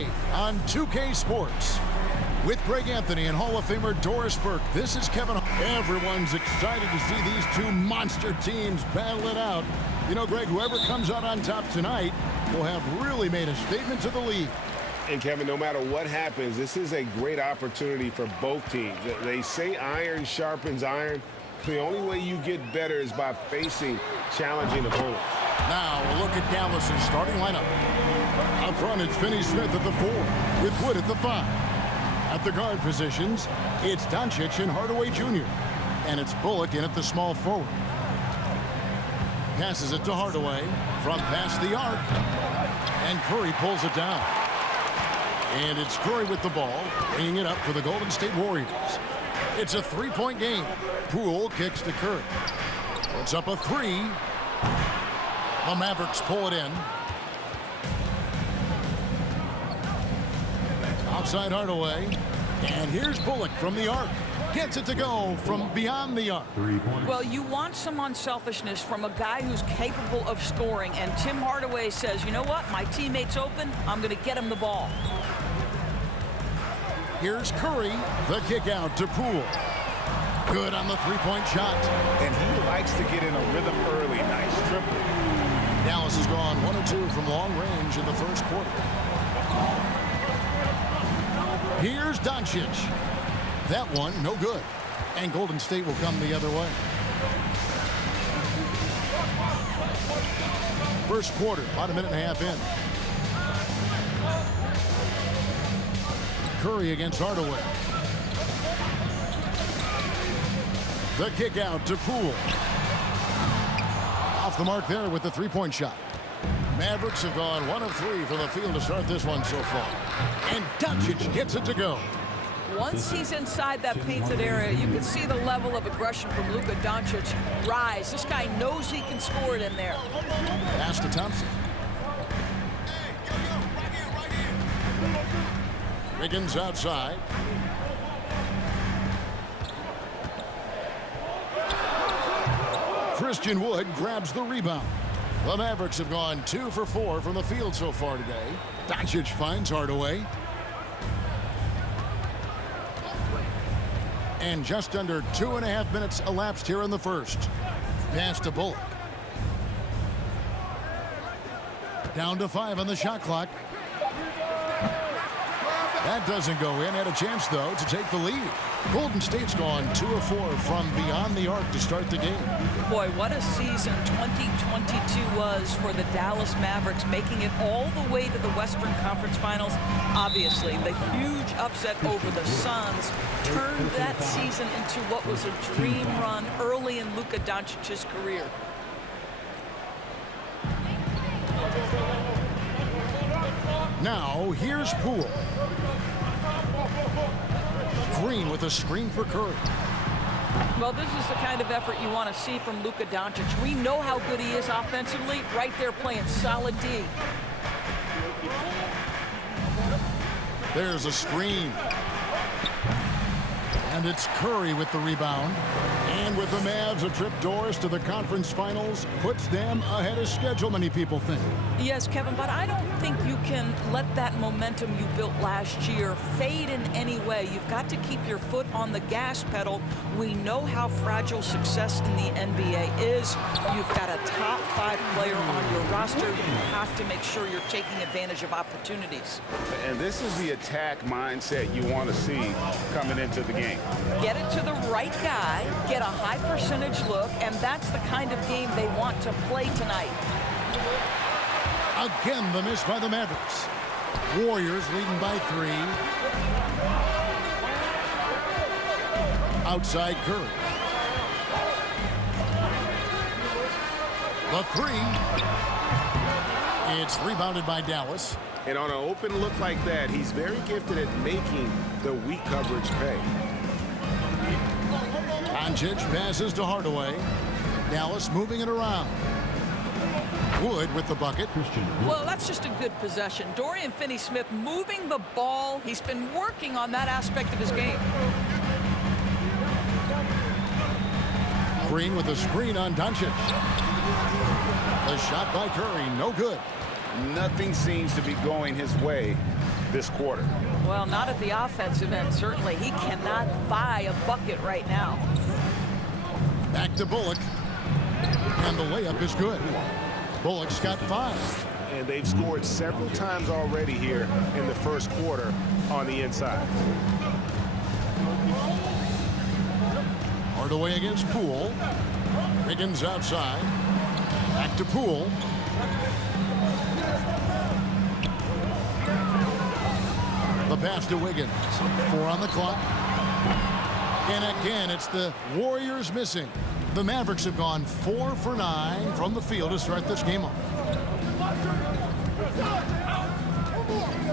NBA on 2K Sports. With Greg Anthony and Hall of Famer Doris Burke, this is Kevin. Everyone's excited to see these two monster teams battle it out. You know, Greg, whoever comes out on top tonight will have really made a statement to the league. And, Kevin, no matter what happens, this is a great opportunity for both teams. They say iron sharpens iron. The only way you get better is by facing challenging opponents. Now, a look at Dallas's starting lineup. Up front, it's Finney Smith at the 4, with Wood at the 5. At the guard positions, it's Doncic and Hardaway Jr. And it's Bullock in at the small forward. Passes it to Hardaway from past the arc. And Curry pulls it down. And it's Curry with the ball, bringing it up for the Golden State Warriors. It's a three-point game. Poole kicks to Curry. Puts up a 3. The Mavericks pull it in. Outside Hardaway. And here's Bullock from the arc. Gets it to go from beyond the arc. 3 points. Well, you want some unselfishness from a guy who's capable of scoring. And Tim Hardaway says, you know what? My teammate's open. I'm going to get him the ball. Here's Curry. The kick out to Poole. Good on the three-point shot. And he likes to get in a rhythm early. Nice triple. Dallas has gone 1 of 2 from long range in the first quarter. Here's Doncic. That one, no good. And Golden State will come the other way. First quarter, about a minute and a half in. Curry against Hardaway. The kick out to Poole. Off the mark there with the three-point shot. Mavericks have gone 1 of 3 from the field to start this one so far. And Doncic gets it to go. Once he's inside that painted area, you can see the level of aggression from Luka Doncic rise. This guy knows he can score it in there. Pass to Thompson. Wiggins outside. Christian Wood grabs the rebound. The Mavericks have gone 2 for 4 from the field so far today. Doncic finds Hardaway. And just under 2.5 minutes elapsed here in the first. Pass to Bullock. Down to 5 on the shot clock. That doesn't go in. Had a chance, though, to take the lead. Golden State's gone 2 of 4 from beyond the arc to start the game. Boy, what a season 2022 was for the Dallas Mavericks, making it all the way to the Western Conference Finals. Obviously, the huge upset over the Suns turned that season into what was a dream run early in Luka Doncic's career. Now, here's Poole. Green with a screen for Curry. Well, this is the kind of effort you want to see from Luka Doncic. We know how good he is offensively, right there playing solid D. There's a screen. And it's Curry with the rebound. And with the Mavs, a trip Doris to the conference finals puts them ahead of schedule, many people think. Yes, Kevin, but I don't think you can let that momentum you built last year fade in any way. You've got to keep your foot on the gas pedal. We know how fragile success in the NBA is. You've got a top 5 player on your roster. You have to make sure you're taking advantage of opportunities. And this is the attack mindset you want to see coming into the game. Get it to the right guy, get a high percentage look, and that's the kind of game they want to play tonight. Again, the miss by the Mavericks. Warriors leading by 3. Outside Curry. The 3. It's rebounded by Dallas. And on an open look like that, he's very gifted at making the weak coverage pay. Doncic passes to Hardaway. Dallas moving it around. Wood with the bucket. Well, that's just a good possession. Dorian Finney-Smith moving the ball. He's been working on that aspect of his game. Green with a screen on Doncic. The shot by Curry, no good. Nothing seems to be going his way. this quarter. Well, not at the offensive end, certainly. He cannot buy a bucket right now. Back to Bullock. And the layup is good. Bullock's got 5. And they've scored several times already here in the first quarter on the inside. Hardaway against Poole. Wiggins outside. Back to Poole. The pass to Wiggins. 4 on the clock. And again, it's the Warriors missing. The Mavericks have gone 4 for 9 from the field to start this game off.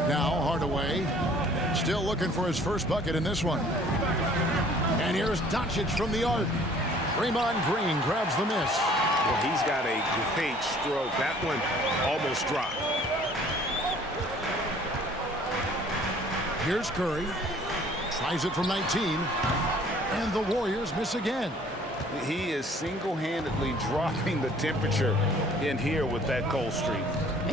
Now Hardaway still looking for his first bucket in this one. And here's Doncic from the arc. Draymond Green grabs the miss. Well, he's got a great stroke. That one almost dropped. Here's Curry. Tries it from 19. And the Warriors miss again. He is single-handedly dropping the temperature in here with that cold streak.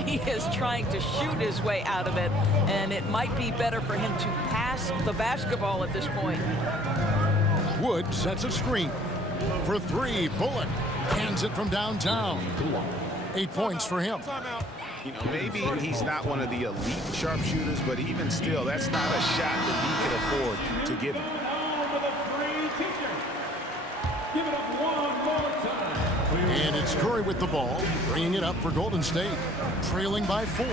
He is trying to shoot his way out of it, and it might be better for him to pass the basketball at this point. Wood sets a screen. For 3, Bullock hands it from downtown. 8 points for him. You know, maybe he's not one of the elite sharpshooters, but even still, that's not a shot that he can afford to give him. And it's Curry with the ball, bringing it up for Golden State, trailing by 4.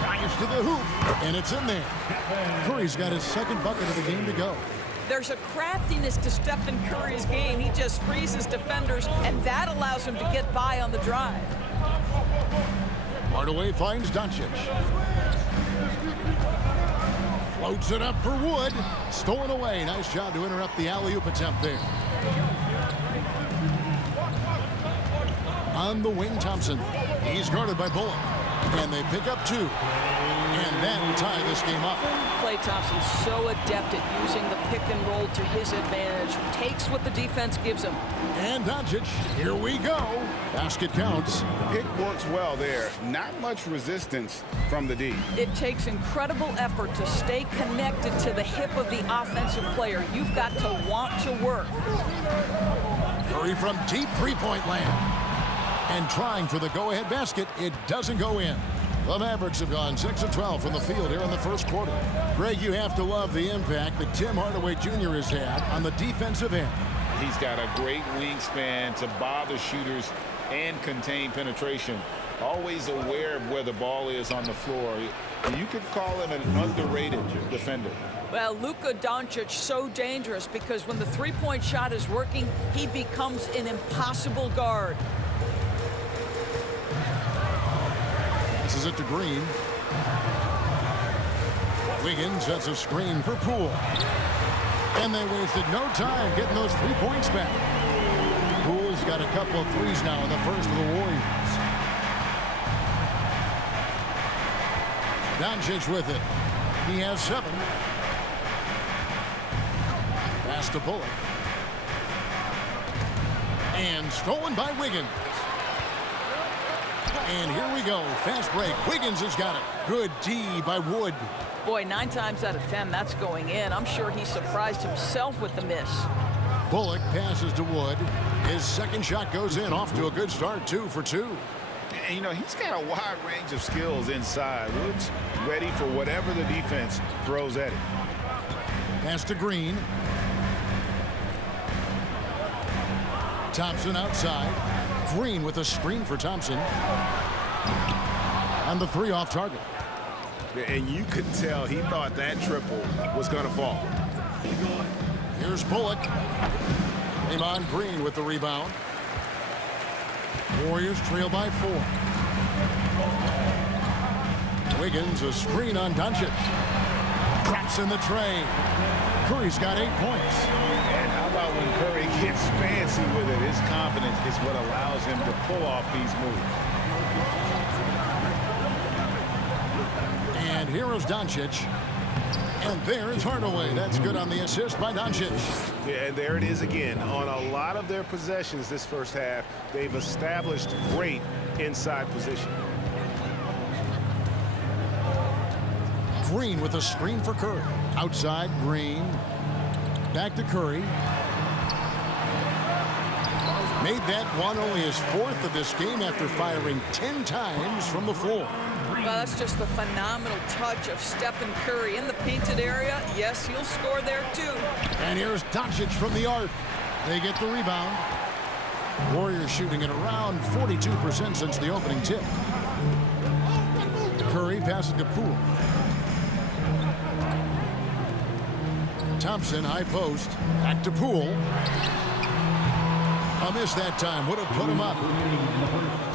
Drives to the hoop, and it's in there. Curry's got his second bucket of the game to go. There's a craftiness to Stephen Curry's game. He just freezes defenders, and that allows him to get by on the drive. Hardaway finds Doncic. Floats it up for Wood. Stolen away. Nice job to interrupt the alley-oop attempt there. On the wing, Thompson. He's guarded by Bullock. And they pick up 2. And then tie this game up. Klay Thompson so adept at using the pick and roll to his advantage. Takes what the defense gives him. And Doncic, here we go. Basket counts. Pick works well there. Not much resistance from the D. It takes incredible effort to stay connected to the hip of the offensive player. You've got to want to work. Curry from deep three-point land. And trying for the go-ahead basket, it doesn't go in. The Mavericks have gone 6 of 12 from the field here in the first quarter. Greg, you have to love the impact that Tim Hardaway Jr. has had on the defensive end. He's got a great wingspan to bother shooters and contain penetration. Always aware of where the ball is on the floor. You could call him an underrated defender. Well, Luka Doncic so dangerous because when the three-point shot is working, he becomes an impossible guard. This is it to Green. Wiggins sets a screen for Poole. And they wasted no time getting those 3 points back. Poole's got a couple of threes now in the first of the Warriors. Doncic with it. He has 7. Pass to Bullock. And stolen by Wiggins. And here we go. Fast break. Wiggins has got it. Good D by Wood. Boy, 9 times out of 10, that's going in. I'm sure he surprised himself with the miss. Bullock passes to Wood. His second shot goes in. Off to a good start. 2 for 2. And, you know, he's got a wide range of skills inside. Wood's ready for whatever the defense throws at him. Pass to Green. Thompson outside. Green with a screen for Thompson. And the 3 off target. And you could tell he thought that triple was going to fall. Here's Bullock. Draymond Green with the rebound. Warriors trail by 4. Wiggins, a screen on Doncic. Drops in the tray. Curry's got 8 points. And how about when Curry gets fancy with it? His confidence is what allows him to pull off these moves. And here is Doncic. And there is Hardaway. That's good on the assist by Doncic. Yeah, and there it is again. On a lot of their possessions this first half, they've established great inside position. Green with a screen for Curry. Outside, Green. Back to Curry. Made that one, only his 4th of this game after firing 10 times from the floor. Well, that's just the phenomenal touch of Stephen Curry in the painted area. Yes, he'll score there too. And here's Doncic from the arc. They get the rebound. Warriors shooting at around 42% since the opening tip. Curry passes to Poole. Thompson, high post. Back to Poole. A miss that time. Would have put him up.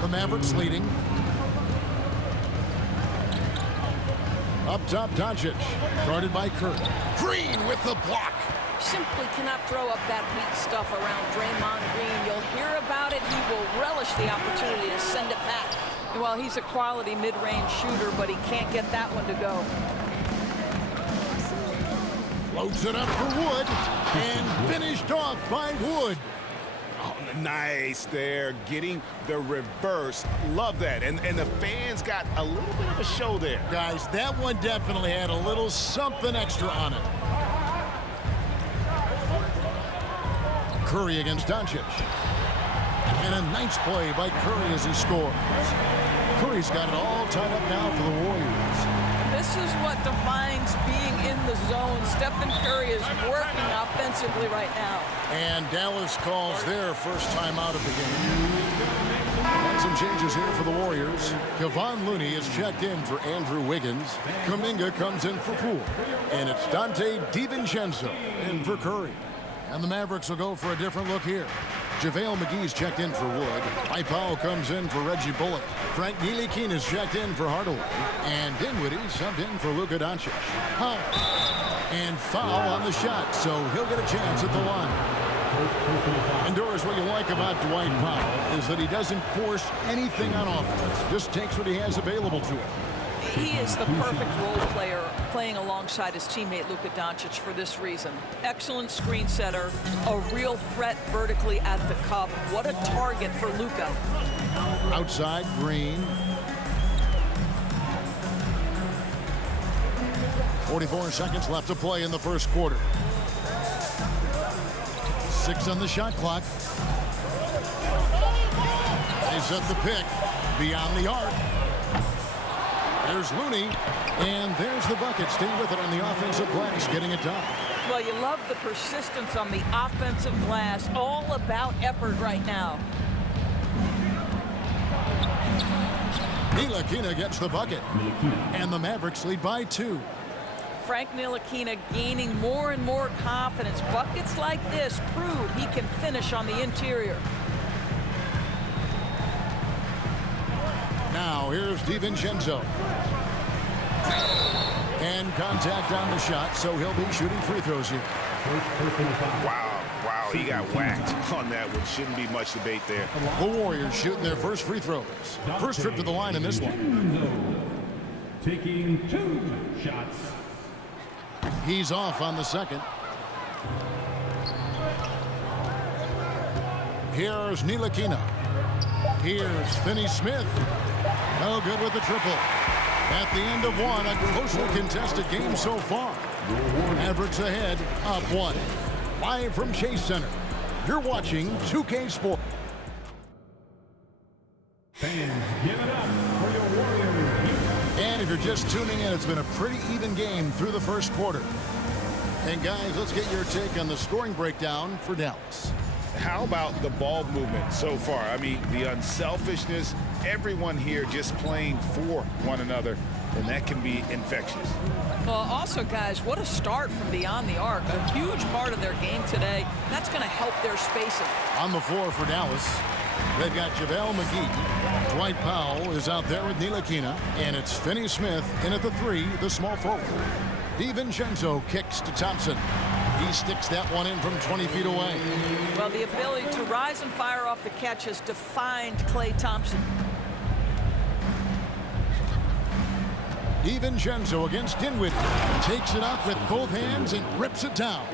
The Mavericks leading. Up top, Doncic. Guarded by Curry. Green with the block. Simply cannot throw up that weak stuff around Draymond Green. You'll hear about it. He will relish the opportunity to send it back. Well, he's a quality mid-range shooter, but he can't get that one to go. Floats it up for Wood. And finished off by Wood. Oh, nice there, getting the reverse. Love that. And the fans got a little bit of a show there. Guys, that one definitely had a little something extra on it. Curry against Doncic. And a nice play by Curry as he scores. Curry's got it all tied up now for the Warriors. This is what defines being in the zone. Stephen Curry is working offensively right now. And Dallas calls their first time out of the game. And some changes here for the Warriors. Kevon Looney is checked in for Andrew Wiggins. Kuminga comes in for Poole. And it's Dante DiVincenzo in for Curry. And the Mavericks will go for a different look here. JaVale McGee's checked in for Wood. Mike Powell comes in for Reggie Bullock. Frank Ntilikina's checked in for Hardaway. And Dinwiddie subbed in for Luka Doncic. And foul on the shot, so he'll get a chance at the line. And Doris, what you like about Dwight Powell is that he doesn't force anything on offense. Just takes what he has available to him. He is the perfect role player playing alongside his teammate Luka Doncic for this reason. Excellent screen setter, a real threat vertically at the cup. What a target for Luka. Outside, Green. 44 seconds left to play in the first quarter. 6 on the shot clock. They set the pick beyond the arc. There's Looney, and there's the bucket. Stay with it on the offensive glass, getting it done. Well, you love the persistence on the offensive glass. All about effort right now. Ntilikina gets the bucket, and the Mavericks lead by 2. Frank Ntilikina gaining more and more confidence. Buckets like this prove he can finish on the interior. Now here's DiVincenzo. And contact on the shot, so he'll be shooting free throws here. Wow, he got whacked on that one. Shouldn't be much debate there. The Warriors shooting their first free throws. First trip to the line in this one. Taking 2 shots. He's off on the second. Here's Ntilikina. Here's Finney-Smith. No good with the triple. At the end of one, a closely contested game so far. Mavericks ahead, up 1. Live from Chase Center, you're watching 2K Sports. Fans, give it up for your Warriors. And if you're just tuning in, it's been a pretty even game through the first quarter. And guys, let's get your take on the scoring breakdown for Dallas. How about the ball movement so far? I mean, the unselfishness, everyone here just playing for one another, and that can be infectious. Well, also, guys, what a start from beyond the arc. A huge part of their game today. That's going to help their spacing. On the floor for Dallas, they've got JaVale McGee. Dwight Powell is out there with Ntilikina, and it's Finney-Smith in at the 3, the small forward. DiVincenzo kicks to Thompson. He sticks that one in from 20 feet away. Well, the ability to rise and fire off the catch has defined Klay Thompson. DiVincenzo against Dinwiddie. Takes it up with both hands and rips it down.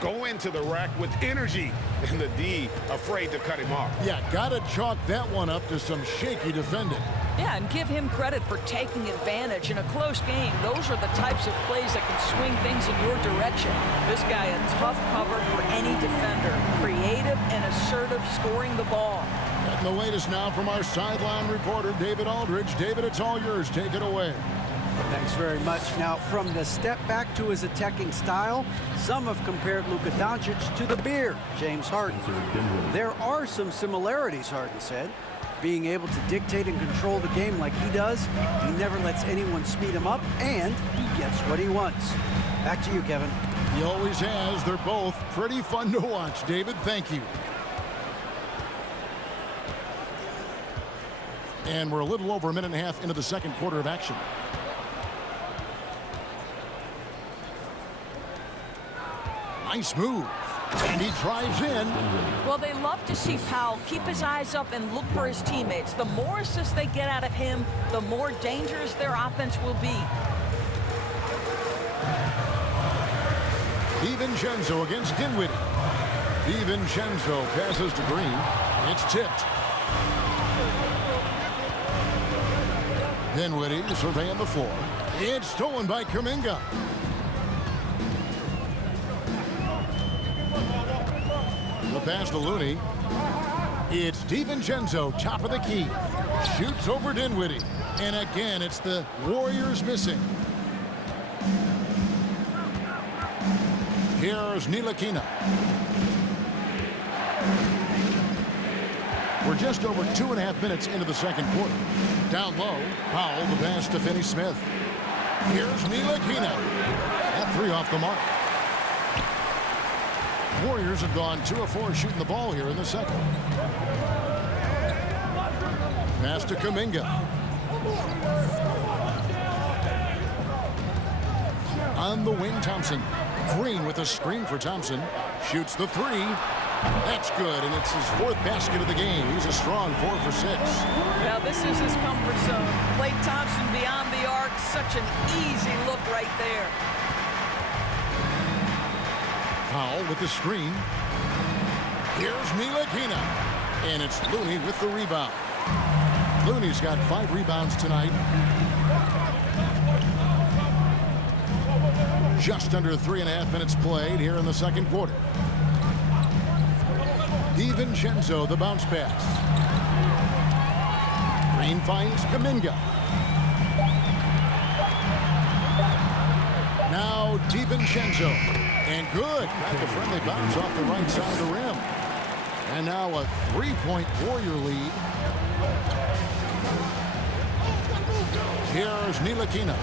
Go into the rack with energy, and the D afraid to cut him off. Yeah, gotta chalk that one up to some shaky defending. Yeah, and give him credit for taking advantage in a close game. Those are the types of plays that can swing things in your direction. This guy, a tough cover for any defender. Creative and assertive scoring the ball. And the latest now from our sideline reporter, David Aldridge. David, it's all yours. Take it away. Thanks very much. Now, from the step back to his attacking style, some have compared Luka Doncic to the bear, James Harden. There are some similarities, Harden said. Being able to dictate and control the game like he does, he never lets anyone speed him up, and he gets what he wants. Back to you, Kevin. He always has. They're both pretty fun to watch. David, thank you. And we're a little over a minute and a half into the second quarter of action. Nice move. And he drives in. Well, they love to see Powell keep his eyes up and look for his teammates. The more assists they get out of him, the more dangerous their offense will be. DiVincenzo against Dinwiddie. DiVincenzo passes to Green. It's tipped. Dinwiddie surveying the floor. It's stolen by Kuminga. The pass to Looney. It's DiVincenzo, top of the key. Shoots over Dinwiddie. And again, it's the Warriors missing. Here's Ntilikina. We're just over 2.5 minutes into the second quarter. Down low, Powell, the pass to Finney-Smith. Here's Ntilikina. That three off the mark. Warriors have gone 2 of 4 shooting the ball here in the second. Pass to Kuminga. On the wing, Thompson. Green with a screen for Thompson. Shoots the three. That's good, and it's his 4th basket of the game. He's a strong 4 for 6. Now this is his comfort zone. Klay Thompson beyond the arc. Such an easy look right there. Powell with the screen. Here's Ntilikina. And it's Looney with the rebound. Looney's got 5 rebounds tonight. Just under 3.5 minutes played here in the second quarter. DiVincenzo, the bounce pass. Green finds Kuminga. Now DiVincenzo. And good. Got the friendly bounce off the right side of the rim. And now a 3-point Warrior lead. Here's Ntilikina.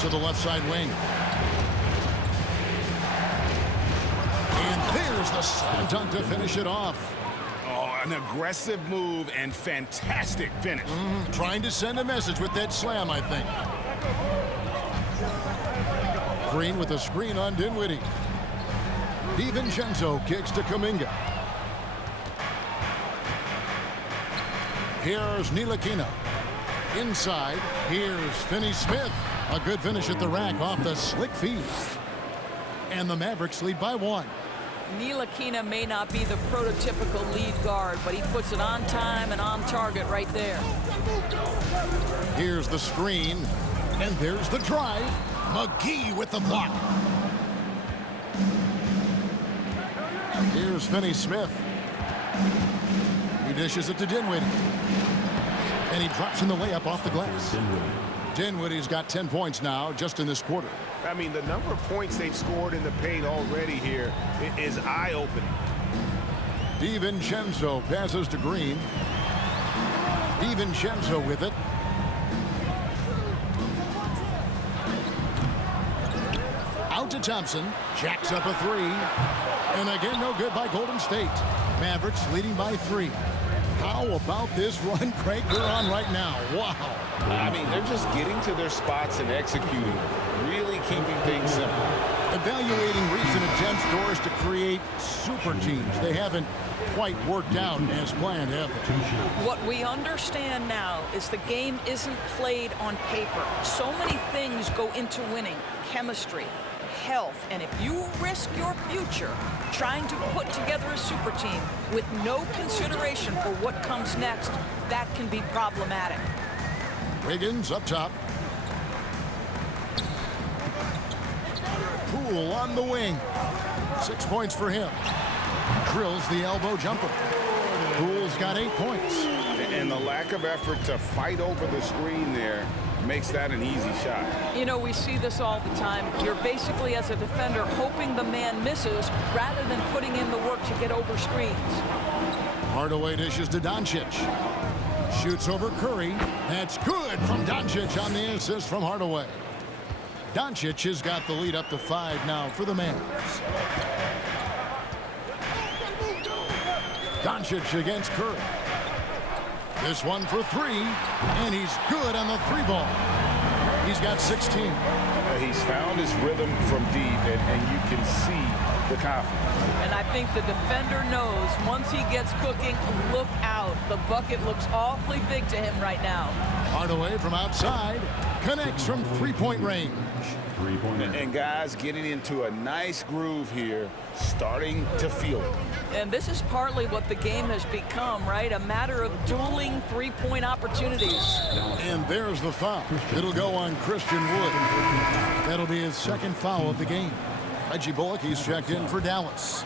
To the left side wing. And there's the slam dunk to finish it off. Oh, an aggressive move and fantastic finish. Trying to send a message with that slam, I think. Green with a screen on Dinwiddie. DiVincenzo kicks to Kuminga. Here's Ntilikina. Inside, here's Finney-Smith. A good finish at the rack off the slick feed. And the Mavericks lead by 1. Ntilikina may not be the prototypical lead guard, but he puts it on time and on target right there. Here's the screen. And there's the drive. McGee with the block. Here's Finney-Smith. He dishes it to Dinwiddie. And he drops in the layup off the glass. Dinwiddie's got 10 points now just in this quarter. I mean, the number of points they've scored in the paint already here is eye-opening. DiVincenzo passes to Green. DiVincenzo with it. Out to Thompson. Jacks up a 3. And again, no good by Golden State. Mavericks leading by 3. How about this run, Craig, we're on right now? Wow. I mean, they're just getting to their spots and executing, really keeping things simple. Evaluating recent attempts, Doris, to create super teams. They haven't quite worked out as planned, have they? What we understand now is the game isn't played on paper. So many things go into winning. Chemistry, health, and if you risk your future trying to put together a super team with no consideration for what comes next, that can be problematic. Wiggins up top. Poole on the wing. 6 points for him. Drills the elbow jumper. Poole's got 8 points. And the lack of effort to fight over the screen there makes that an easy shot. You know, we see this all the time. You're basically, as a defender, hoping the man misses rather than putting in the work to get over screens. Hardaway dishes to Doncic. Shoots over Curry. That's good from Doncic on the assist from Hardaway. Doncic has got the lead up to 5 now for the Mavs. Doncic against Curry. This one for 3, and he's good on the 3-ball. He's got 16. He's found his rhythm from deep, and you can see the confidence. And I think the defender knows once he gets cooking, look out. The bucket looks awfully big to him right now. Hardaway from outside connects from 3-point range. And guys getting into a nice groove here, starting to feel it. And this is partly what the game has become, right? A matter of dueling 3-point opportunities. And there's the foul. It'll go on Christian Wood. That'll be his second foul of the game. Reggie Bullock, he's checked in for Dallas.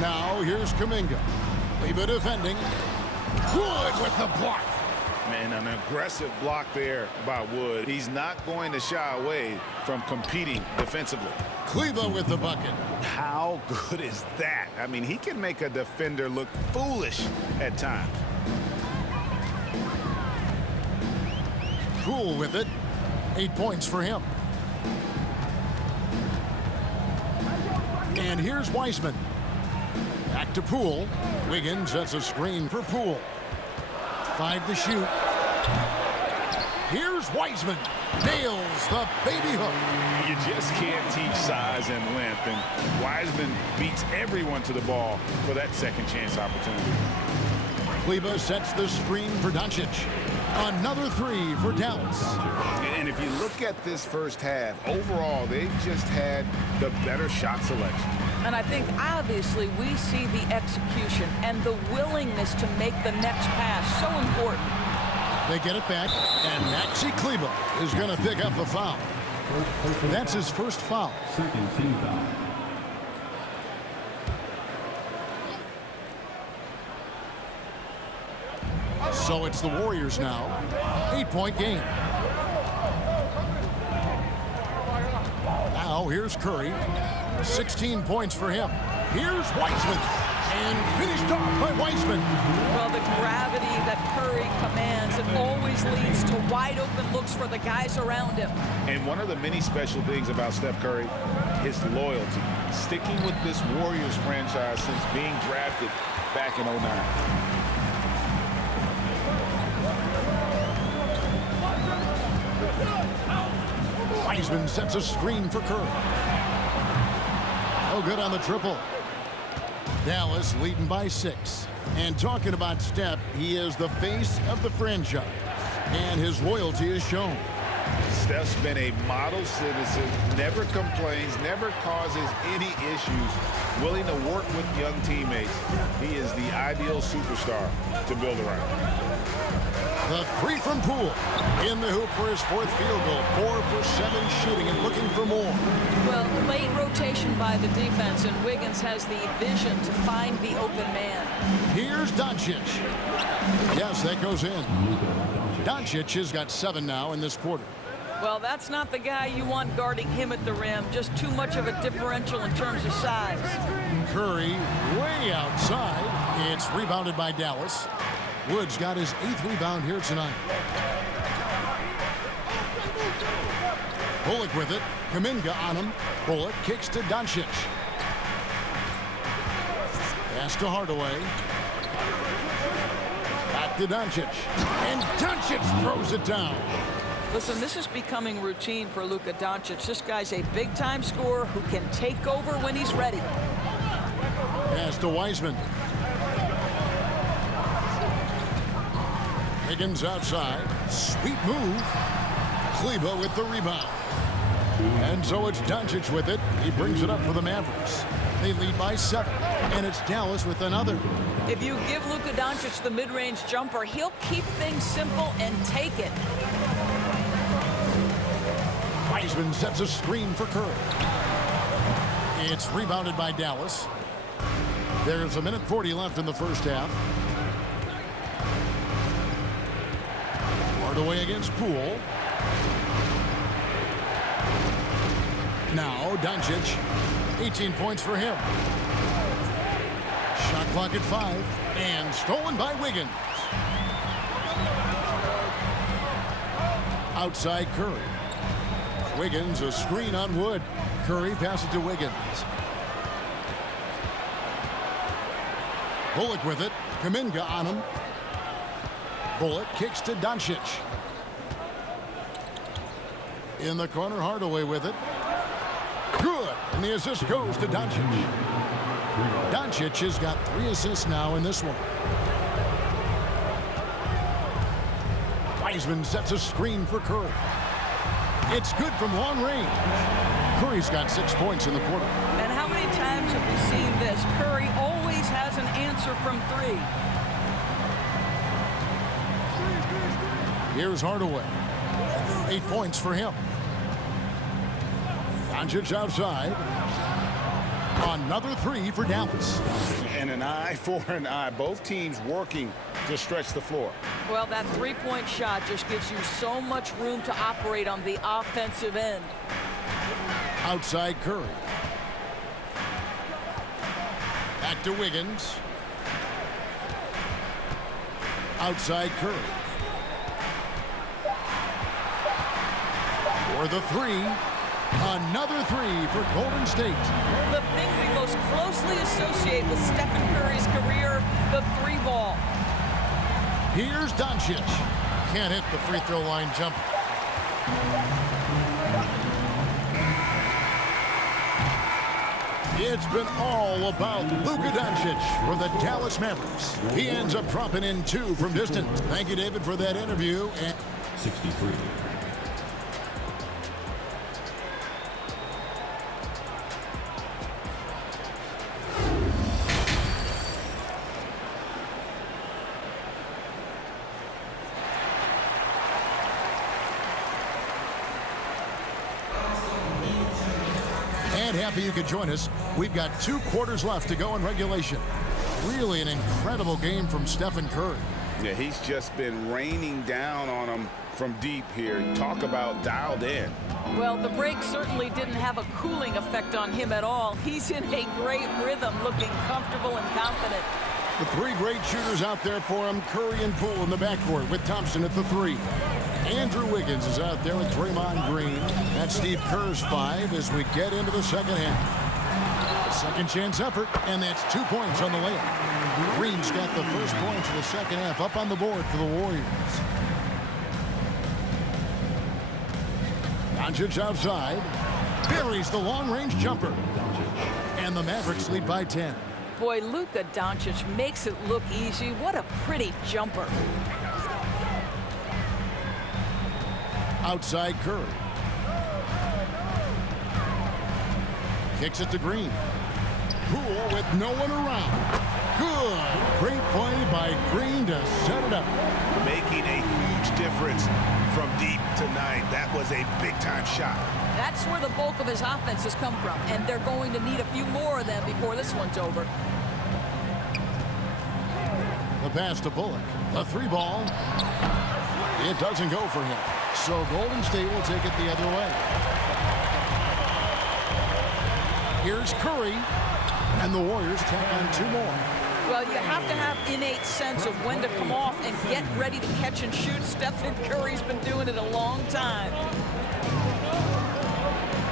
Now here's Kuminga. Leva defending. Wood with the block. Man, an aggressive block there by Wood. He's not going to shy away from competing defensively. Cleva with the bucket. How good is that? I mean, he can make a defender look foolish at times. Poole with it. 8 points for him. And here's Wiseman. Back to Poole. Wiggins sets a screen for Poole. 5 to shoot. Here's Wiseman. Nails the baby hook. You just can't teach size and length, and Wiseman beats everyone to the ball for that second chance opportunity. Cleva sets the screen for Doncic. Another 3 for Dallas. And if you look at this first half, overall, they've just had the better shot selection. And I think, obviously, we see the execution and the willingness to make the next pass so important. They get it back, and Maxi Cleva is going to pick up the foul. That's his first foul. Second team foul. So it's the Warriors now. 8-point game. Now here's Curry. 16 points for him. Here's Wiseman. And finished off by Wiseman. Well, the gravity that Curry commands, it always leads to wide open looks for the guys around him. And one of the many special things about Steph Curry, his loyalty. Sticking with this Warriors franchise since being drafted back in 2009. Wiseman sets a screen for Curry. No good on the triple. Dallas leading by 6. And talking about Steph, he is the face of the franchise. And his loyalty is shown. Steph's been a model citizen, never complains, never causes any issues, willing to work with young teammates. He is the ideal superstar to build around. The 3 from Poole. In the hoop for his 4th field goal. 4 for 7 shooting and looking for more. Well, late rotation by the defense, and Wiggins has the vision to find the open man. Here's Doncic. Yes, that goes in. Doncic has got 7 now in this quarter. Well, that's not the guy you want guarding him at the rim. Just too much of a differential in terms of size. Curry way outside. It's rebounded by Dallas. Wood's got his 8th rebound here tonight. Bullock with it. Kuminga on him. Bullock kicks to Doncic. Pass to Hardaway. Back to Doncic. And Doncic throws it down. Listen, this is becoming routine for Luka Doncic. This guy's a big-time scorer who can take over when he's ready. Pass to Wiseman. Higgins outside. Sweet move. Kleba with the rebound. And so it's Doncic with it. He brings it up for the Mavericks. They lead by 7. And it's Dallas with another. If you give Luka Doncic the mid-range jumper, he'll keep things simple and take it. Wiseman sets a screen for Curry. It's rebounded by Dallas. There's 1:40 left in the first half. Hardaway against Poole. Now Doncic, 18 points for him. Shot clock at 5 and stolen by Wiggins. Outside Curry. Wiggins, a screen on Wood. Curry passes to Wiggins. Bullock with it. Kuminga on him. Bullock kicks to Doncic. In the corner, Hardaway with it. Good. And the assist goes to Doncic. Doncic has got 3 assists now in this one. Wiseman sets a screen for Curry. It's good from long range. Curry's got 6 points in the quarter. And how many times have we seen this? Curry always has an answer from 3. Here's Hardaway. 8 points for him. Doncic outside. Another 3 for Dallas. And an eye for an eye. Both teams working to stretch the floor. Well, that three-point shot just gives you so much room to operate on the offensive end. Outside Curry. Back to Wiggins. Outside Curry. For the 3. Another 3 for Golden State. The thing we most closely associate with Stephen Curry's career, the 3-ball. Here's Doncic. Can't hit the free throw line jumper. It's been all about Luka Doncic for the Dallas Mavericks. He ends up dropping in 2 from distance. Thank you, David, for that interview. And 63. Happy you could join us. We've got 2 quarters left to go in regulation. Really an incredible game from Stephen Curry. Yeah, he's just been raining down on him from deep here. Talk about dialed in. Well, the break certainly didn't have a cooling effect on him at all. He's in a great rhythm, looking comfortable and confident. The 3 great shooters out there for him. Curry and Poole in the backcourt with Thompson at the 3. Andrew Wiggins is out there with Draymond Green. That's Steve Kerr's 5 as we get into the second half. A second chance effort, and that's 2 points on the layup. Green's got the first points of the second half up on the board for the Warriors. Doncic outside. Buries the long-range jumper. And the Mavericks lead by 10. Boy, Luka Doncic makes it look easy. What a pretty jumper. Outside Curry. Kicks it to Green. Poole with no one around. Good. Great play by Green to set it up. Making a huge difference from deep tonight. That was a big-time shot. That's where the bulk of his offense has come from, and they're going to need a few more of them before this one's over. The pass to Bullock. A 3-ball. It doesn't go for him. So Golden State will take it the other way. Here's Curry. And the Warriors tack on 2 more. Well, you have to have innate sense of when to come off and get ready to catch and shoot. Stephen Curry's been doing it a long time.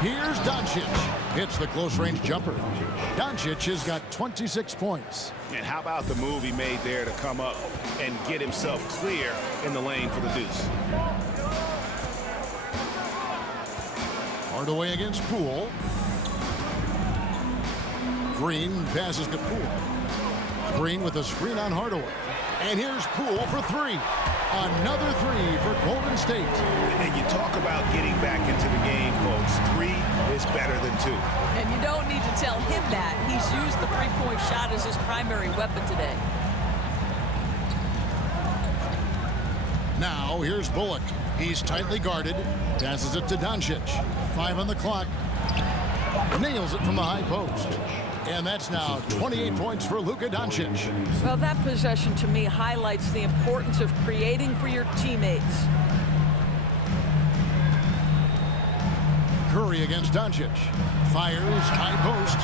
Here's Doncic. Hits the close-range jumper. Doncic has got 26 points. And how about the move he made there to come up and get himself clear in the lane for the deuce? Hardaway against Poole. Green passes to Poole. Green with a screen on Hardaway. And here's Poole for three. Another three for Golden State. And you talk about getting back into the game, folks. 3 is better than 2. And you don't need to tell him that. He's used the three-point shot as his primary weapon today. Now here's Bullock. He's tightly guarded. Passes it to Doncic. 5 on the clock. Nails it from the high post. And that's now 28 points for Luka Doncic. Well, that possession to me highlights the importance of creating for your teammates. Curry against Doncic. Fires, high post.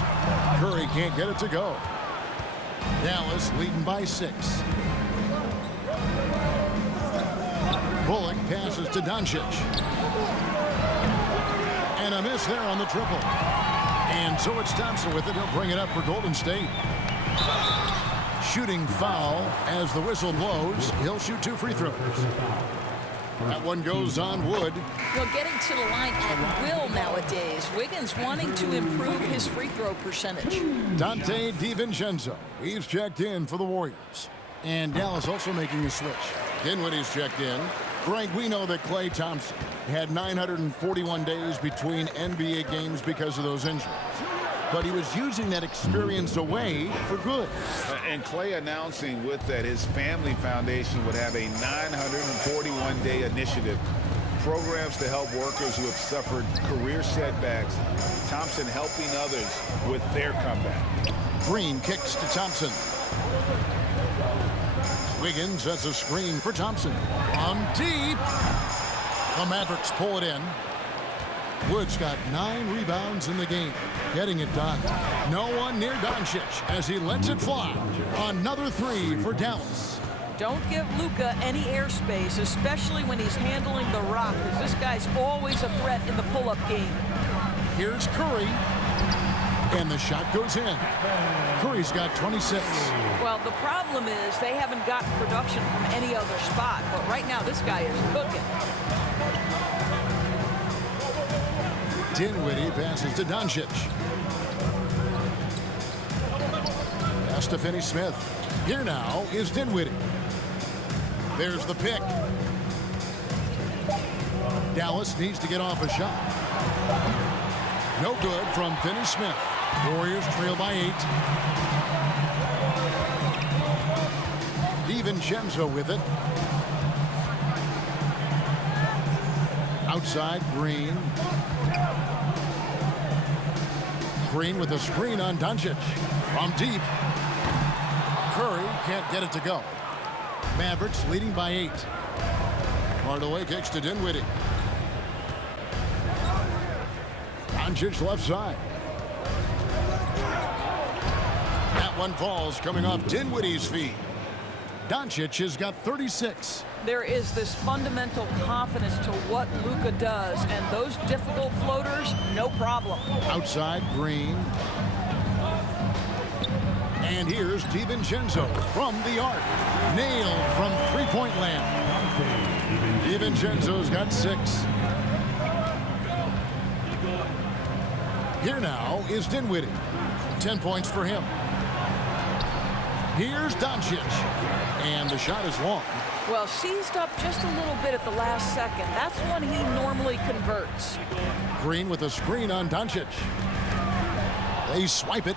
Curry can't get it to go. Dallas leading by 6. Bullock passes to Doncic. And a miss there on the triple. And so it's Thompson with it. He'll bring it up for Golden State. Shooting foul as the whistle blows. He'll shoot 2 free throws. That one goes on Wood. Getting to the line at will nowadays. Wiggins wanting to improve his free throw percentage. Dante DiVincenzo. He's checked in for the Warriors. And Dallas also making a switch. Dinwiddie's checked in. Frank, we know that Klay Thompson had 941 days between NBA games because of those injuries. But he was using that experience away for good. And Klay announcing with that his family foundation would have a 941-day initiative. Programs to help workers who have suffered career setbacks. Thompson helping others with their comeback. Green kicks to Thompson. Wiggins sets a screen for Thompson. From deep. The Mavericks pull it in. Wood's got 9 rebounds in the game. Getting it done. No one near Doncic as he lets it fly. Another 3 for Dallas. Don't give Luka any airspace, especially when he's handling the rock, because this guy's always a threat in the pull-up game. Here's Curry. And the shot goes in. Curry's got 26. Well, the problem is they haven't gotten production from any other spot, but right now this guy is cooking. Dinwiddie passes to Doncic. Pass to Finney-Smith. Here now is Dinwiddie. There's the pick. Dallas needs to get off a shot. No good from Finney-Smith. Warriors trail by 8. DiVincenzo with it. Outside, Green. Green with a screen on Doncic. From deep. Curry can't get it to go. Mavericks leading by 8. Hardaway kicks to Dinwiddie. Doncic left side. That one falls coming off Dinwiddie's feet. Doncic has got 36. There is this fundamental confidence to what Luka does, and those difficult floaters, no problem. Outside, Green. And here's DiVincenzo from the arc. Nailed from three-point land. DiVincenzo's got 6. Here now is Dinwiddie. 10 points for him. Here's Doncic. And the shot is long. Well, seized up just a little bit at the last second. That's when he normally converts. Green with a screen on Doncic. They swipe it.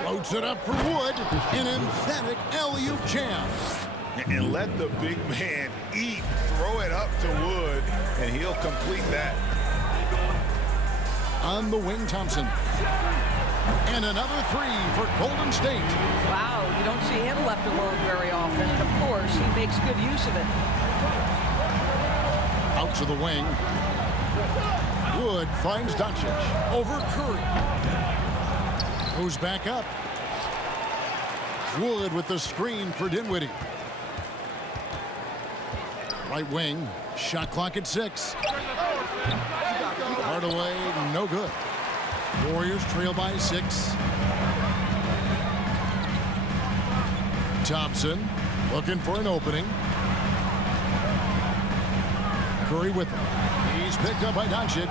Floats it up for Wood. An emphatic alley-oop jam. And let the big man eat. Throw it up to Wood, and he'll complete that. On the wing, Thompson. And another 3 for Golden State. Wow, you don't see him left alone very often. And, of course, he makes good use of it. Out to the wing. Wood finds Doncic. Over Curry. Goes back up. Wood with the screen for Dinwiddie. Right wing. Shot clock at 6. Hardaway, no good. Warriors trail by 6. Thompson looking for an opening. Curry with him. He's picked up by Doncic.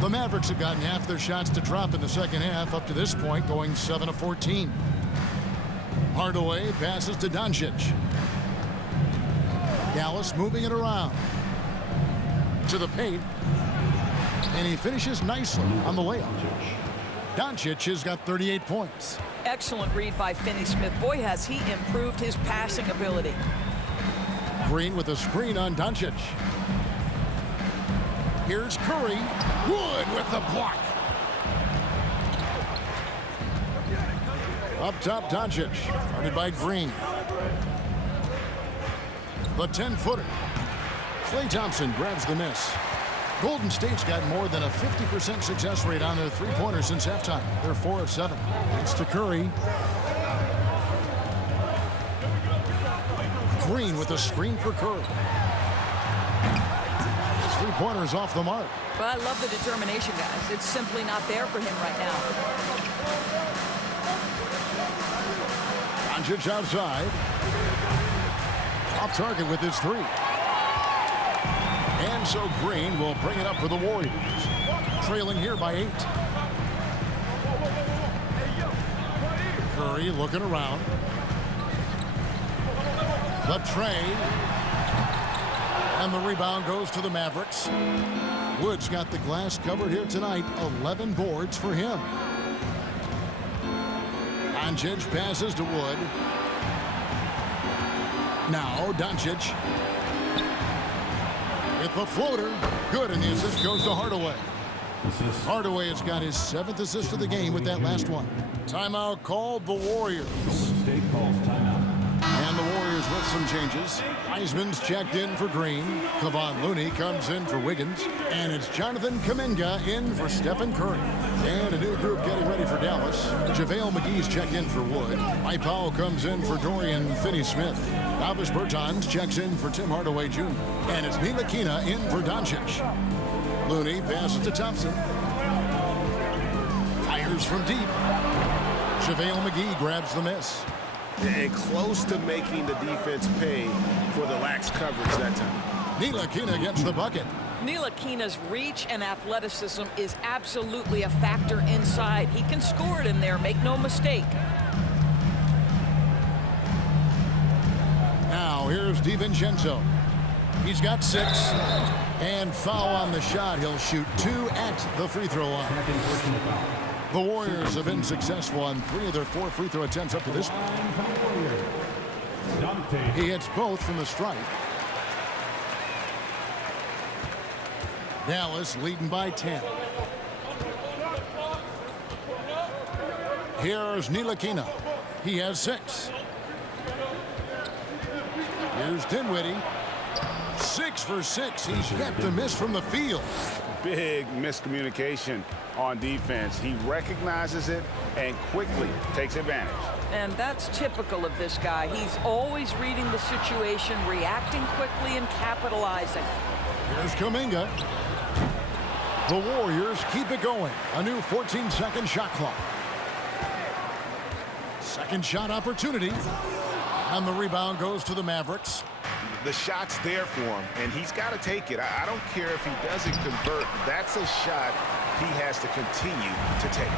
The Mavericks have gotten half their shots to drop in the second half up to this point, going 7 of 14. Hardaway passes to Doncic. Dallas moving it around to the paint, and he finishes nicely on the layup. Doncic has got 38 points. Excellent read by Finney-Smith. Boy, has he improved his passing ability. Green with a screen on Doncic. Here's Curry. Wood with the block. Up top, Doncic. Guarded by Green. The 10-footer. Klay Thompson grabs the miss. Golden State's got more than a 50% success rate on their three-pointers since halftime. They're 4 of 7. It's to Curry. Green with a screen for Curry. His three-pointer's off the mark. But I love the determination, guys. It's simply not there for him right now. Doncic outside. Off target with his 3. And so Green will bring it up for the Warriors. Trailing here by 8. Curry looking around. The tray. And the rebound goes to the Mavericks. Wood's got the glass covered here tonight. 11 boards for him. Doncic passes to Wood. Now Doncic. With the floater. Good, and the assist goes to Hardaway. Hardaway has got his 7th assist of the game with that last one. Timeout called the Warriors. State calls timeout. And the Warriors with some changes. Heisman's checked in for Green. Kevon Looney comes in for Wiggins. And it's Jonathan Kuminga in for Stephen Curry. And a new group getting ready for Dallas. JaVale McGee's checked in for Wood. Mike Powell comes in for Dorian Finney-Smith. Davis Bertans checks in for Tim Hardaway Jr. And it's Ntilikina in for Doncic. Looney passes to Thompson. Fires from deep. JaVale McGee grabs the miss. And close to making the defense pay for the lax coverage that time. Ntilikina gets the bucket. Ntilikina's reach and athleticism is absolutely a factor inside. He can score it in there, make no mistake. Now here's DiVincenzo. He's got 6. And foul on the shot. He'll shoot 2 at the free throw line. The Warriors have been successful on 3 of their 4 free throw attempts up to this point. He hits both from the stripe. Dallas leading by 10. Here's Ntilikina. He has 6. Here's Dinwiddie. 6 for 6. He's yet to miss from the field. Big miscommunication on defense. He recognizes it and quickly takes advantage. And that's typical of this guy. He's always reading the situation, reacting quickly, and capitalizing. Here's Kuminga. The Warriors keep it going. A new 14-second shot clock. Second shot opportunity. And the rebound goes to the Mavericks. The shot's there for him, and he's got to take it. I don't care if he doesn't convert. That's a shot he has to continue to take.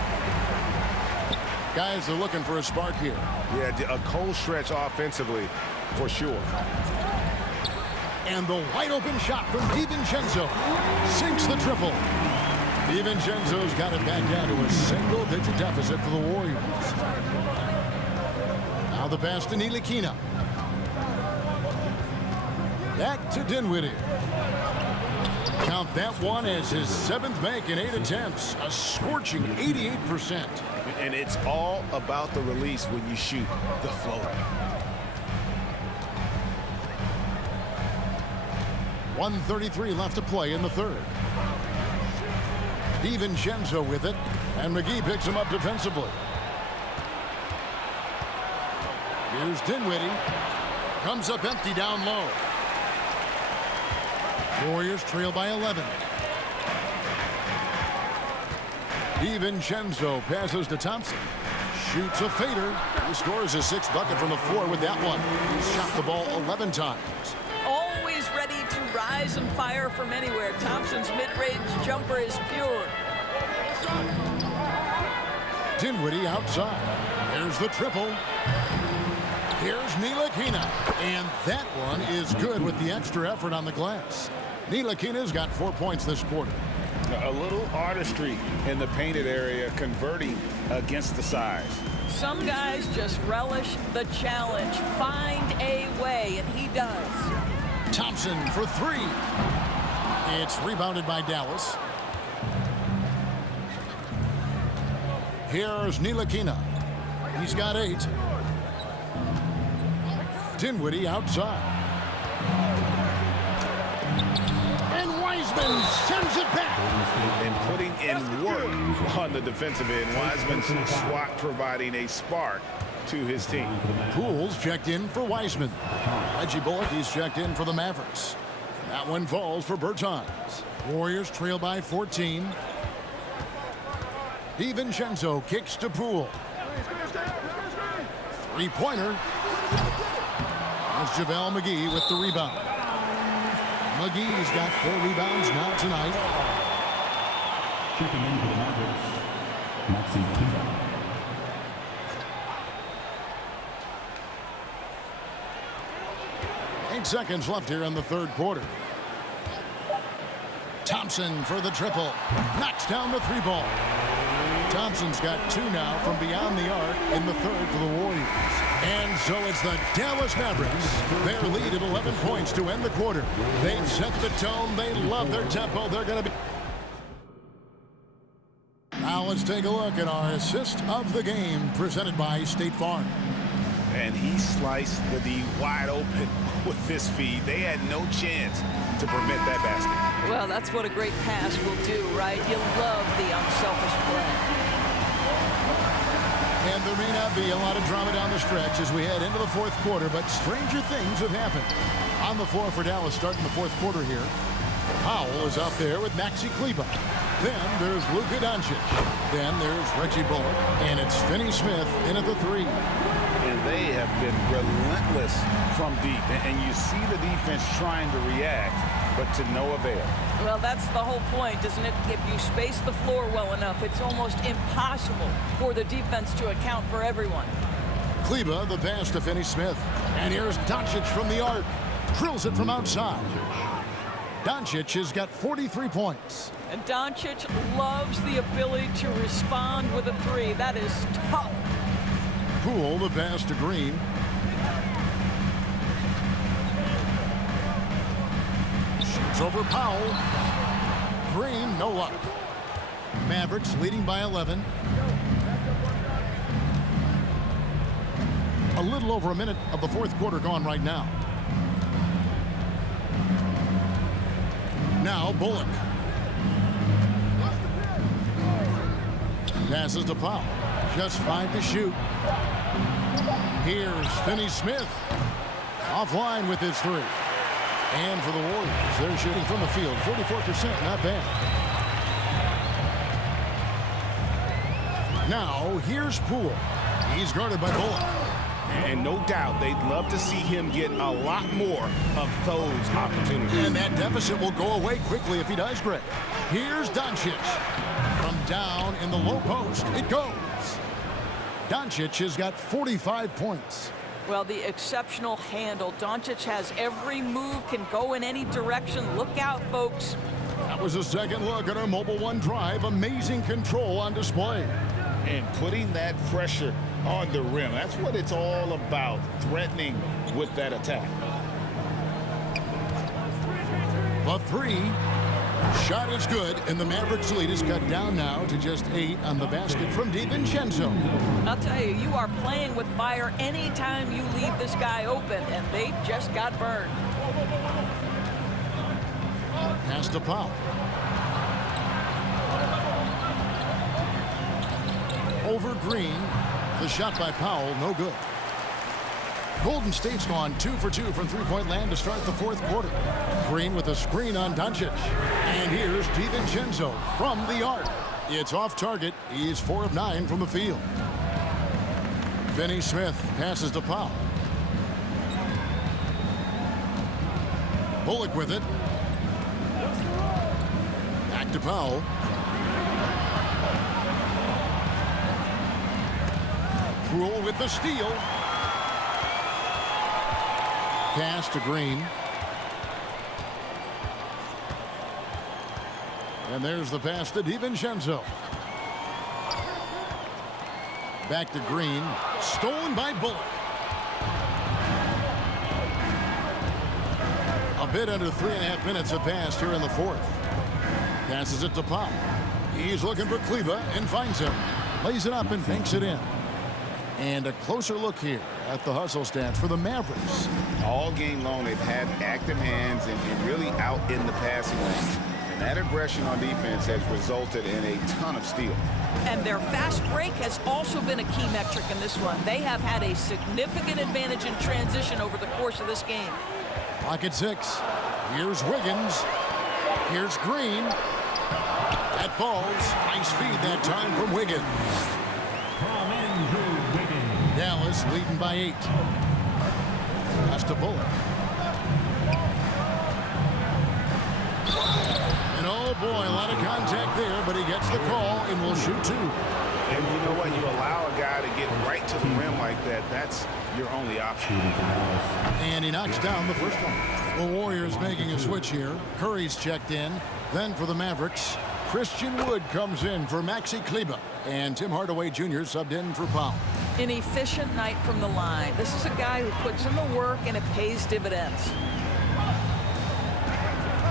Guys are looking for a spark here. Yeah, a cold stretch offensively, for sure. And the wide-open shot from DiVincenzo sinks the triple. DiVincenzo's got it back down to a single-digit deficit for the Warriors. Now the pass to Ntilikina. Back to Dinwiddie. Count that one as his 7th make in 8 attempts. A scorching 88%. And it's all about the release when you shoot the floater. 1:33 left to play in the third. DiVincenzo with it, and McGee picks him up defensively. Here's Dinwiddie. Comes up empty down low. Warriors trail by 11. DiVincenzo passes to Thompson. Shoots a fader. He scores his 6th bucket from the floor with that one. He's shot the ball 11 times. Always ready to rise and fire from anywhere. Thompson's mid-range jumper is pure. Dinwiddie outside. There's the triple. Here's Ntilikina. And that one is good with the extra effort on the glass. Ntilikina's got 4 points this quarter. A little artistry in the painted area, converting against the size. Some guys just relish the challenge. Find a way, and he does. Thompson for 3. It's rebounded by Dallas. Here's Ntilikina. He's got 8. Dinwiddie outside. And Wiseman sends it back. And putting in work on the defensive end. Wiseman's swat providing a spark to his team. Poole's checked in for Wiseman. Reggie Bullock, he's checked in for the Mavericks. That one falls for Bertans. Warriors trail by 14. DiVincenzo kicks to Poole. Three-pointer. There's JaVale McGee with the rebound. McGee's got 4 rebounds now tonight. Checking in for the Mavericks, Maxi Kleber. 8 seconds left here in the 3rd quarter. Thompson for the triple. Knocks down the 3-ball. Thompson's got 2 now from beyond the arc in the 3rd for the Warriors. And so it's the Dallas Mavericks. Their lead at 11 points to end the quarter. They've set the tone. They love their tempo. They're going to be... Now let's take a look at our assist of the game presented by State Farm. And he sliced the D wide open with this feed. They had no chance to prevent that basket. Well, that's what a great pass will do, right? You love the unselfish play. And there may not be a lot of drama down the stretch as we head into the 4th quarter, but stranger things have happened. On the floor for Dallas starting the 4th quarter here. Powell is out there with Maxi Kleber. Then there's Luka Doncic. Then there's Reggie Bullock. And it's Finney Smith in at the 3. And they have been relentless from deep. And you see the defense trying to react, but to no avail. Well, that's the whole point, isn't it? If you space the floor well enough, it's almost impossible for the defense to account for everyone. Kleber, the pass to Finney Smith. And here's Doncic from the arc. Drills it from outside. Doncic has got 43 points. And Doncic loves the ability to respond with a 3. That is tough. Poole, the pass to Green. Shoots over Powell. Green, no luck. Mavericks leading by 11. A little over a minute of the 4th quarter gone right now. Now Bullock. Passes to Powell. Just 5 to shoot. Here's Finney Smith. Offline with his 3. And for the Warriors, they're shooting from the field. 44%, not bad. Now, here's Poole. He's guarded by Bullock. And no doubt they'd love to see him get a lot more of those opportunities. And that deficit will go away quickly if he does, Greg. Here's Doncic. From down in the low post, it goes. Doncic has got 45 points. Well, the exceptional handle. Doncic has every move, can go in any direction. Look out, folks. That was a second look at our Mobile One drive. Amazing control on display. And putting that pressure on the rim. That's what it's all about, threatening with that attack. The 3. Shot is good, and the Mavericks lead is cut down now to just 8 on the basket from DiVincenzo. I'll tell you, you are playing with fire anytime you leave this guy open, and they just got burned. Pass to Powell. Over Green. The shot by Powell, no good. Golden State's gone 2 for 2 from three-point land to start the fourth quarter. Green with a screen on Doncic. And here's DiVincenzo from the arc. It's off target. He's 4 of 9 from the field. Finney Smith passes to Powell. Bullock with it. Back to Powell. Krul with the steal. Pass to Green. And there's the pass to DiVincenzo. Back to Green. Stolen by Bullock. A bit under 3.5 minutes have passed here in the fourth. Passes it to Powell. He's looking for Kleber and finds him. Lays it up and banks it in. And a closer look here at the hustle stats for the Mavericks. All game long, they've had active hands and really out in the passing lane. And that aggression on defense has resulted in a ton of steals. And their fast break has also been a key metric in this one. They have had a significant advantage in transition over the course of this game. Clock at 6. Here's Wiggins. Here's Green. That falls. Nice feed that time from Wiggins. From Andrew Wiggins. Dallas leading by 8. Pass to Bullock. And oh boy, a lot of contact there, but he gets the call and will shoot 2. And you know what? You allow a guy to get right to the rim like that. That's your only option. And he knocks down the first one. The Warriors making a switch here. Curry's checked in. Then for the Mavericks, Christian Wood comes in for Maxi Kleber. And Tim Hardaway Jr. subbed in for Powell. An efficient night from the line. This is a guy who puts in the work and it pays dividends.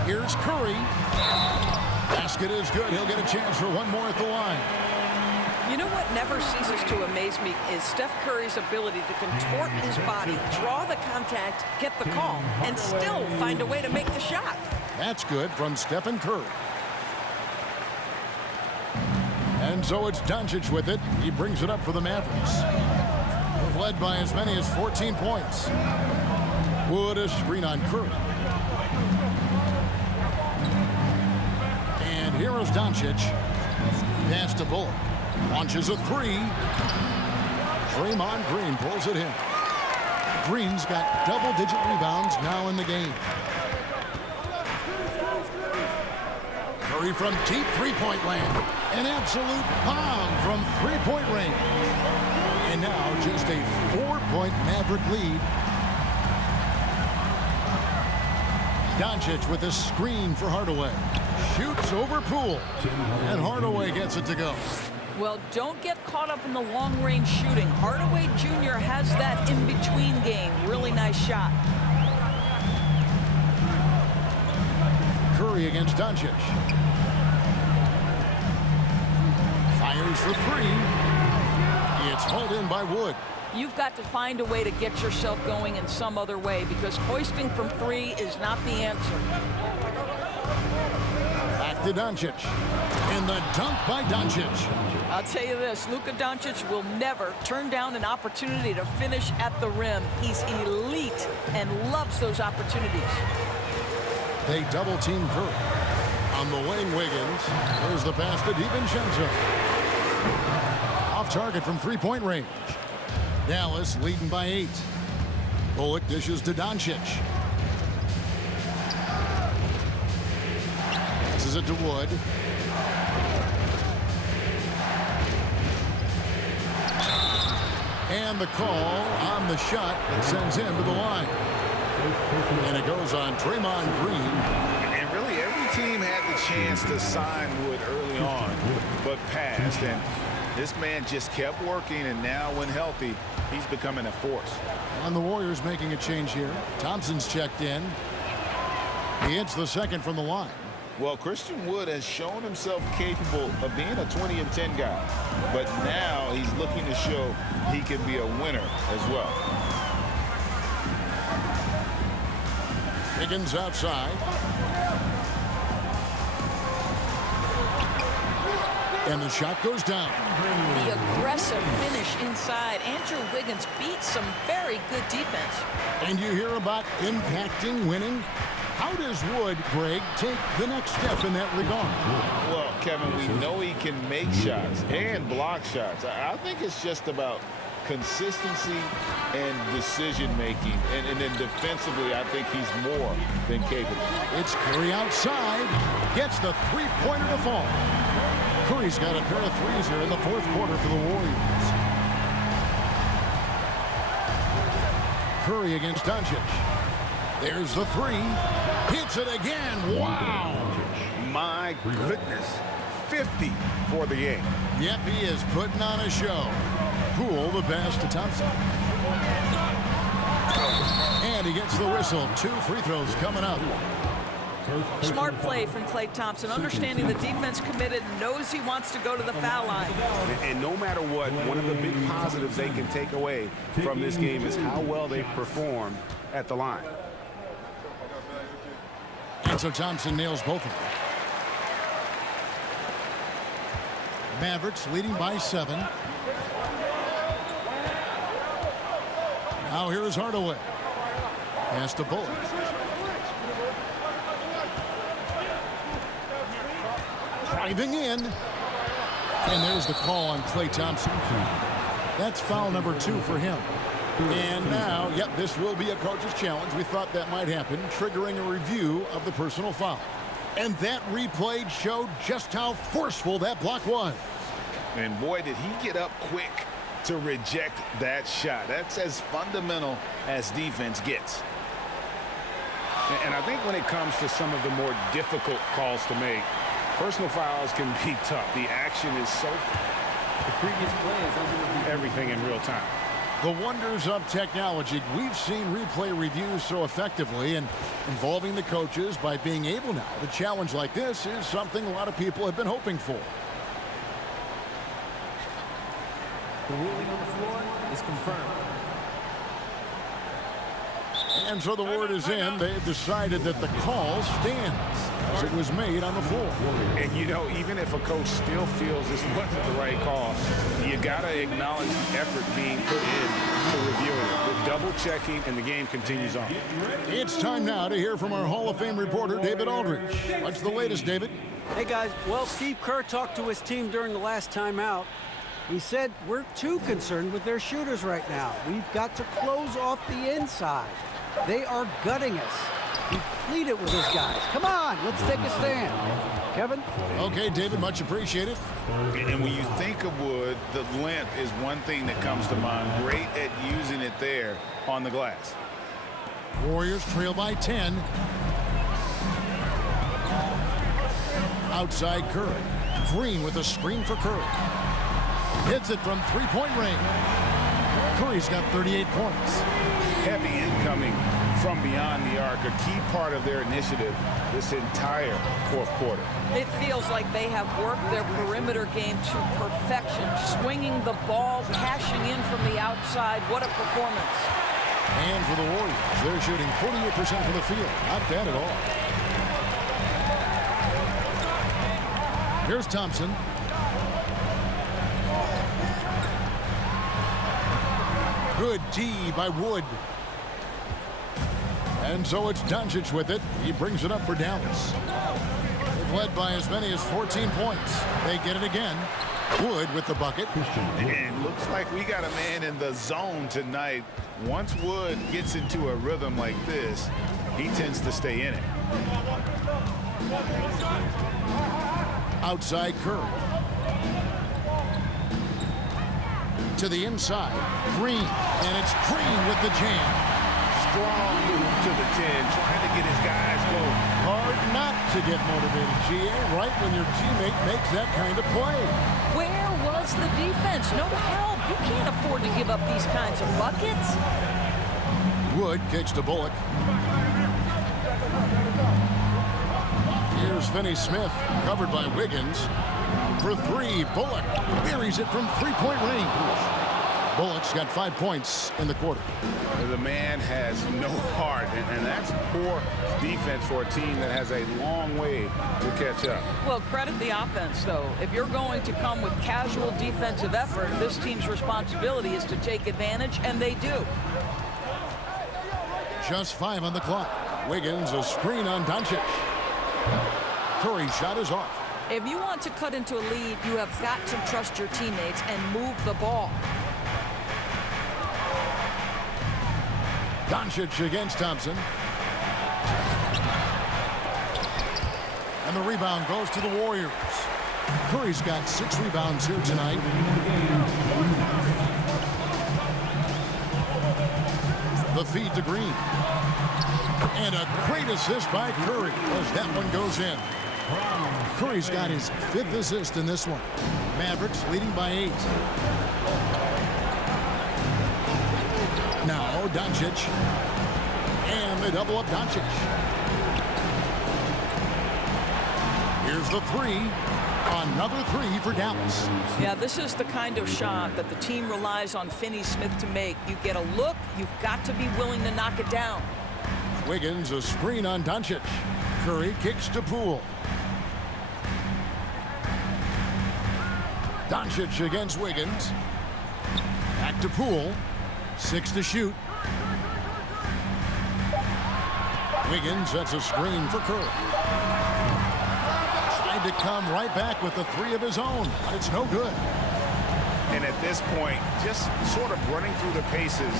Here's Curry. Basket is good. He'll get a chance for one more at the line. You know what never ceases to amaze me is Steph Curry's ability to contort his body, draw the contact, get the call, and still find a way to make the shot. That's good from Stephen Curry. And so it's Doncic with it. He brings it up for the Mavericks. They've led by as many as 14 points. Wood a screen on Curry. And here is Doncic. Pass to Bullock. Launches a 3. Draymond Green pulls it in. Green's got double-digit rebounds now in the game. Curry from deep three-point land. An absolute bomb from three-point range. And now just a 4-point Maverick lead. Doncic with a screen for Hardaway. Shoots over Poole. And Hardaway gets it to go. Well, don't get caught up in the long-range shooting. Hardaway Jr. has that in-between game. Really nice shot. Curry against Doncic. Fires for 3. It's hauled in by Wood. You've got to find a way to get yourself going in some other way because hoisting from 3 is not the answer. Back to Doncic. And the dunk by Doncic. I'll tell you this, Luka Doncic will never turn down an opportunity to finish at the rim. He's elite and loves those opportunities. They double-team Curry. On the wing, Wiggins. There's the pass to DiVincenzo. Off target from three-point range. Dallas leading by 8. Bullock dishes to Doncic. Passes it to Wood. And the call on the shot that sends him to the line. And it goes on Draymond Green. And really every team had the chance to sign Wood early on, but passed. And this man just kept working, and now when healthy, he's becoming a force. And the Warriors making a change here. Thompson's checked in. He hits the second from the line. Well, Christian Wood has shown himself capable of being a 20-10 guy, but now he's looking to show he can be a winner as well. Higgins outside. And the shot goes down. The aggressive finish inside. Andrew Wiggins beat some very good defense. And you hear about impacting winning. How does Wood, Greg, take the next step in that regard? Well, Kevin, we know he can make shots and block shots. I think it's just about consistency and decision-making. And then defensively, I think he's more than capable. It's Curry outside. Gets the three-pointer to fall. Curry's got a pair of threes here in the fourth quarter for the Warriors. Curry against Doncic. There's the three. Hits it again. Wow. My goodness. 50 for the game. Yep, he is putting on a show. Poole the pass to Thompson. And he gets the whistle. 2 free throws coming up. Smart play from Klay Thompson, understanding the defense committed, knows he wants to go to the foul line. And no matter what, one of the big positives they can take away from this game is how well they perform at the line. And so Thompson nails both of them. Mavericks leading by 7. Now here is Hardaway. Pass to Bullock. Driving in. And there's the call on Klay Thompson. That's foul number 2 for him. And now, yep, this will be a coach's challenge. We thought that might happen, triggering a review of the personal foul. And that replay showed just how forceful that block was. And boy, did he get up quick to reject that shot. That's as fundamental as defense gets. And I think when it comes to some of the more difficult calls to make, personal fouls can be tough. The action is so... The previous play is everything in real time. The wonders of technology. We've seen replay reviews so effectively, and involving the coaches by being able now to challenge like this is something a lot of people have been hoping for. The ruling on the floor is confirmed. And so the word is in. They've decided that the call stands as it was made on the floor. And, you know, even if a coach still feels this wasn't the right call, you got to acknowledge the effort being put in to reviewing it. The double-checking, and the game continues on. It's time now to hear from our Hall of Fame reporter, David Aldridge. What's the latest, David? Hey, guys. Well, Steve Kerr talked to his team during the last timeout. He said, we're too concerned with their shooters right now. We've got to close off the inside. They are gutting us. He pleaded with his guys. Come on, let's take a stand. Kevin? Okay, David, much appreciated. And when you think of Wood, the length is one thing that comes to mind. Great at using it there on the glass. Warriors trail by 10. Outside Curry. Green with a screen for Curry. Hits it from three-point range. Curry's got 38 points. Heavy incoming from beyond the arc, a key part of their initiative this entire fourth quarter. It feels like they have worked their perimeter game to perfection, swinging the ball, cashing in from the outside. What a performance. And for the Warriors, they're shooting 48% from the field. Not bad at all. Here's Thompson. Good D by Wood. And so it's Doncic with it. He brings it up for Dallas. They've led by as many as 14 points. They get it again. Wood with the bucket. And looks like we got a man in the zone tonight. Once Wood gets into a rhythm like this, he tends to stay in it. Outside Curry. To the inside. Green. And it's Green with the jam. Strong move to the 10, trying to get his guys going. Hard not to get motivated, GA, right when your teammate makes that kind of play. Where was the defense? No help. You can't afford to give up these kinds of buckets. Wood kicks to Bullock. Here's Finney-Smith, covered by Wiggins. For three, Bullock buries it from three-point range. Bullock's got 5 points in the quarter. The man has no heart, and that's poor defense for a team that has a long way to catch up. Well, credit the offense, though. If you're going to come with casual defensive effort, this team's responsibility is to take advantage, and they do. Just 5 on the clock. Wiggins, a screen on Doncic. Curry's shot is off. If you want to cut into a lead, you have got to trust your teammates and move the ball. Doncic against Thompson. And the rebound goes to the Warriors. Curry's got 6 rebounds here tonight. The feed to Green. And a great assist by Curry as that one goes in. Curry's got his 5th assist in this one. Mavericks leading by 8. Now Doncic. And they double up Doncic. Here's the 3. Another 3 for Dallas. Yeah, this is the kind of shot that the team relies on Finney-Smith to make. You get a look, you've got to be willing to knock it down. Wiggins, a screen on Doncic. Curry kicks to Poole. Doncic against Wiggins. Back to Poole. 6 to shoot. Wiggins, that's a screen for Curry. Tried to come right back with the 3 of his own, but it's no good. And at this point, just sort of running through the paces,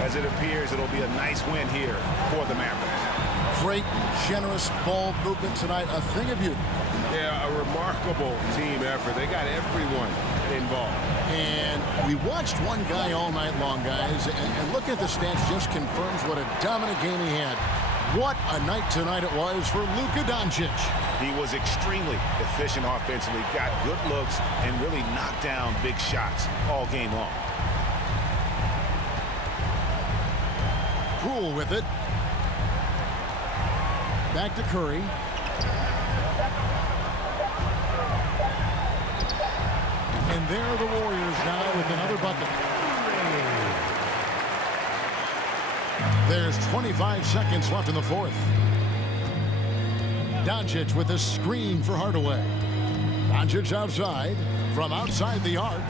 as it appears it'll be a nice win here for the Mavericks. Great, generous ball movement tonight, a thing of beauty. Yeah, a remarkable team effort. They got everyone involved. And we watched one guy all night long, guys, and looking at the stats just confirms what a dominant game he had. What a night tonight it was for Luka Doncic. He was extremely efficient offensively, got good looks, and really knocked down big shots all game long. Poole with it. Back to Curry. And there are the Warriors now with another bucket. There's 25 seconds left in the 4th. Doncic with a screen for Hardaway. Doncic outside. From outside the arc.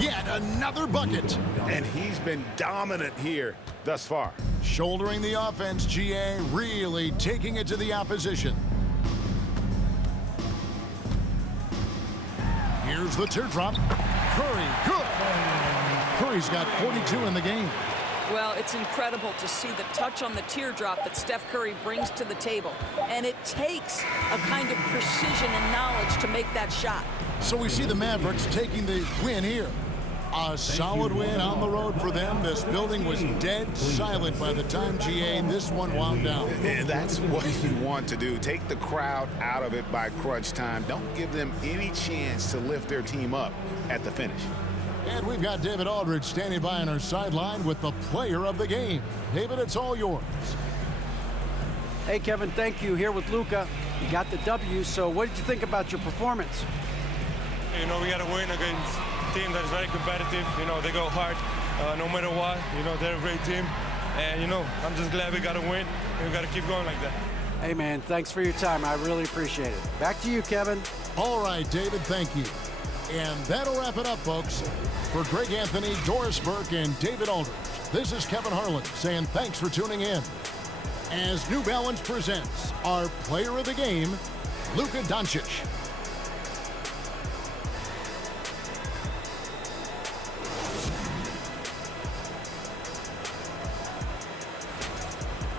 Yet another bucket. And he's been dominant here thus far. Shouldering the offense, GA, really taking it to the opposition. Here's the teardrop. Curry, good. Curry's got 42 in the game. Well, it's incredible to see the touch on the teardrop that Steph Curry brings to the table. And it takes a kind of precision and knowledge to make that shot. So we see the Mavericks taking the win here. A solid win on the road for them. This building was dead silent by the time, GA, this one wound down. And that's what you want to do. Take the crowd out of it by crunch time. Don't give them any chance to lift their team up at the finish. And we've got David Aldridge standing by on our sideline with the player of the game. David, it's all yours. Hey, Kevin, thank you. Here with Luka. You got the W, so what did you think about your performance? You know, we got to win against a team that is very competitive. You know, they go hard no matter what. You know, they're a great team. And, you know, I'm just glad we got to win. And we got to keep going like that. Hey, man, thanks for your time. I really appreciate it. Back to you, Kevin. All right, David, thank you. And that'll wrap it up, folks. For Greg Anthony, Doris Burke, and David Aldridge, this is Kevin Harlan saying thanks for tuning in. As New Balance presents our player of the game, Luka Doncic.